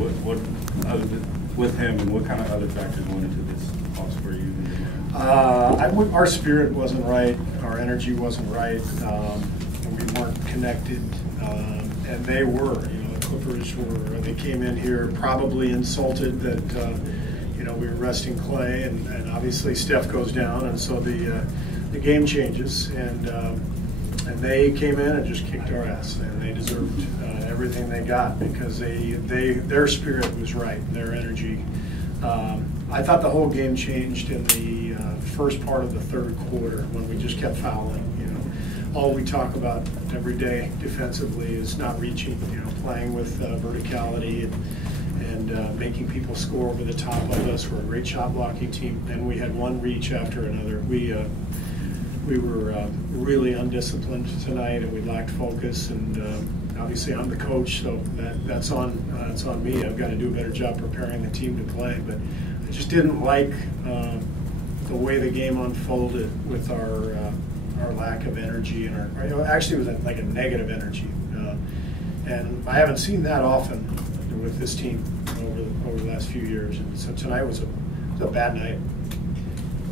What other with him, and what kind of other factors went into this loss for you? Our spirit wasn't right. Our energy wasn't right. And we weren't connected, and they were. The Clippers were. They came in here probably insulted that we were resting Clay, and obviously Steph goes down, and so the game changes, and they came in and just kicked our ass, and they deserved everything they got because their spirit was right, their energy. I thought the whole game changed in the first part of the third quarter when we just kept fouling. All we talk about every day defensively is not reaching, playing with verticality and making people score over the top of us. We're a great shot blocking team, and we had one reach after another. We were really undisciplined tonight, and we lacked focus. And obviously, I'm the coach, so that's on me. I've got to do a better job preparing the team to play. But I just didn't like the way the game unfolded with our lack of energy, and actually it was like a negative energy. And I haven't seen that often with this team over the last few years. And so tonight was a bad night.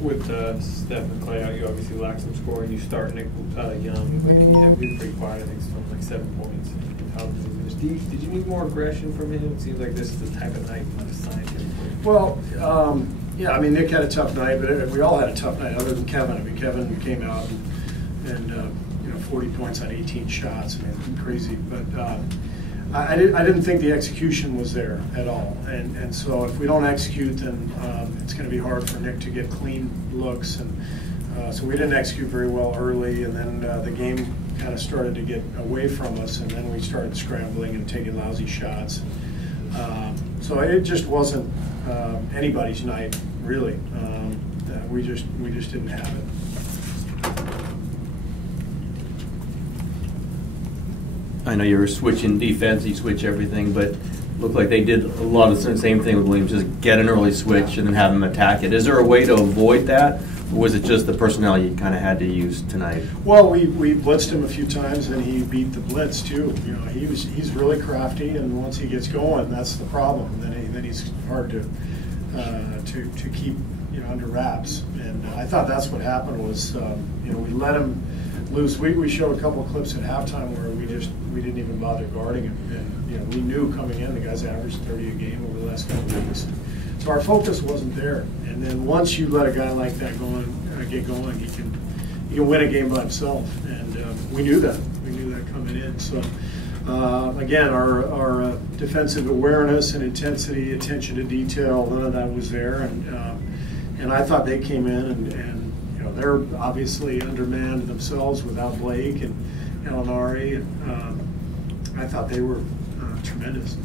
With Steph and Clay out, you obviously lack some scoring. You start Nick young, but he had been pretty quiet. I think it's from like 7 points. Did you need more aggression from him? It seems like this is the type of night you want to sign him for. Well, yeah, I mean, Nick had a tough night, but we all had a tough night other than Kevin. I mean, Kevin came out and 40 points on 18 shots. I mean, crazy. But I didn't think the execution was there at all. And so if we don't execute, then it's going to be hard for Nick to get clean looks. And so we didn't execute very well early, and then the game kind of started to get away from us, and then we started scrambling and taking lousy shots. So it just wasn't anybody's night, really. We just didn't have it. I know you were switching defense, you switch everything, but looked like they did a lot of the same thing with Williams, just get an early switch and then have him attack it. Is there a way to avoid that, or was it just the personnel you kind of had to use tonight? Well, we blitzed him a few times, and he beat the blitz too. He's really crafty, and once he gets going, that's the problem. Then he's hard to keep under wraps. And I thought that's what happened was we let him loose. We showed a couple of clips at halftime where we didn't even bother guarding him, and we knew coming in the guy's averaged 30 a game over the last couple of weeks. So our focus wasn't there. And then once you let a guy like that get going, he can win a game by himself. And we knew that. We knew that coming in. So again, our defensive awareness and intensity, attention to detail, none of that was there. And I thought they came in and they're obviously undermanned themselves without Blake and Elinari. And I thought they were tremendous.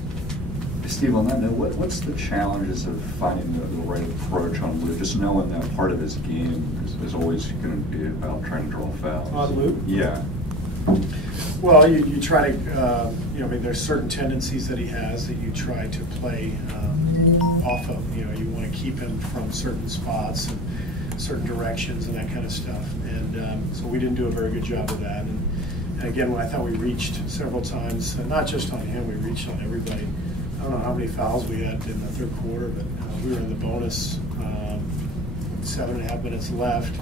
Steve, on that note, what's the challenges of finding the right approach on Lou? Just knowing that part of his game is always going to be about trying to draw fouls. On Lou? Yeah. Well, you try to, I mean, there's certain tendencies that he has that you try to play off of. You want to keep him from certain spots and certain directions and that kind of stuff. And so we didn't do a very good job of that. And again, I thought we reached several times, not just on him, we reached on everybody. I don't know how many fouls we had in the third quarter, but we were in the bonus, 7.5 minutes left.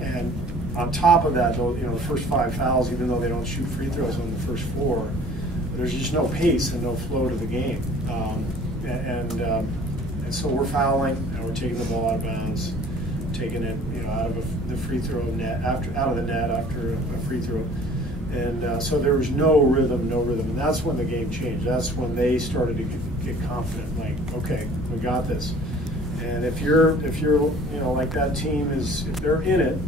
And on top of that, though, the first 5 fouls, even though they don't shoot free throws on the first 4, there's just no pace and no flow to the game. And so we're fouling, and we're taking the ball out of bounds, taking it, out of the free throw net out of the net after a free throw. And so there was no rhythm, and that's when the game changed. That's when they started to get confident, like, okay, we got this. And if you're like that team is, if they're in it,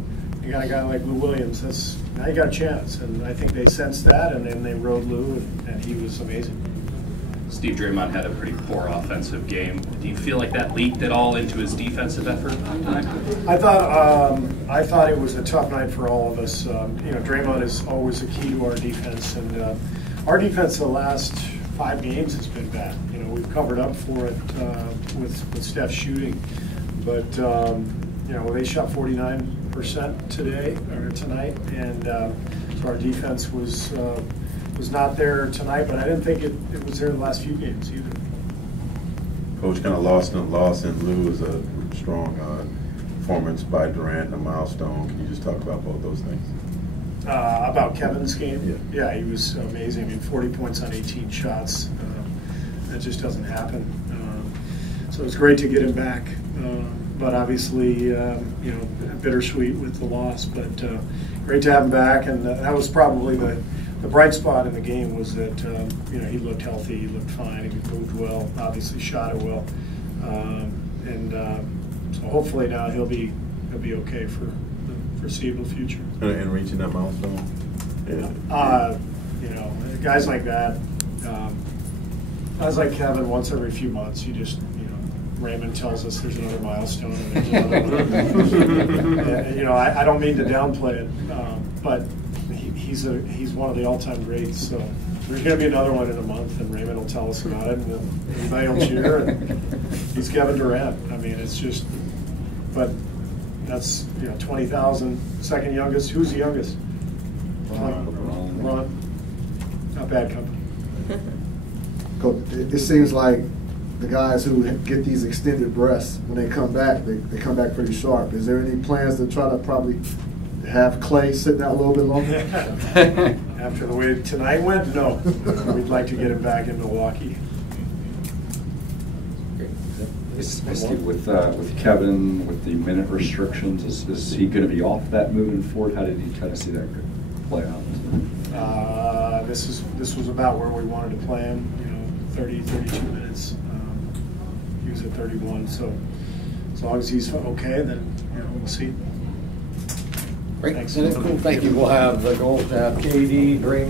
you got a guy like Lou Williams, now you got a chance. And I think they sensed that, and then they rode Lou, and he was amazing. Steve, Draymond had a pretty poor offensive game. Do you feel like that leaked at all into his defensive effort tonight? I thought it was a tough night for all of us. Draymond is always a key to our defense, and our defense the last 5 games has been bad. We've covered up for it with Steph shooting, but they shot 49% tonight, and so our defense was not there tonight, but I didn't think it was there the last few games either. Coach, kind of lost and lose a strong performance by Durant, a milestone. Can you just talk about both those things? About Kevin's game? Yeah. Yeah, he was amazing. I mean, 40 points on 18 shots. That just doesn't happen. So it's great to get him back. But obviously, you know, bittersweet with the loss. But great to have him back. And that was probably the bright spot in the game was that, you know, he looked healthy, he looked fine, he moved well, obviously shot it well. So hopefully now he'll be okay for the foreseeable future. And reaching that milestone? You know, guys like that, guys like Kevin, once every few months, you just, you know, Raymond tells us there's another milestone and there's another one. And, you know, I don't mean to downplay it, but he's one of the all-time greats. So there's going to be another one in a month, and Raymond will tell us about it, and everybody will cheer. And he's Kevin Durant. I mean, it's just, but that's, you know, 20,000, second youngest. Who's the youngest? Ron. Not bad company. Coach, it seems like the guys who get these extended breaths, when they come back, they come back pretty sharp. Is there any plans to try to probably have Clay sitting out a little bit longer? After the way tonight went, no. We'd like to get him back in Milwaukee. Steve, with Kevin, with the minute restrictions, is he going to be off that moving forward? How did you kind of see that play out? This was about where we wanted to play him. You know, 30, 32 minutes. He was at 31, so as long as he's okay, then, you know, we'll see. Great. Thanks. Cool. Thank you. We'll have the goals to have KD, Draymond.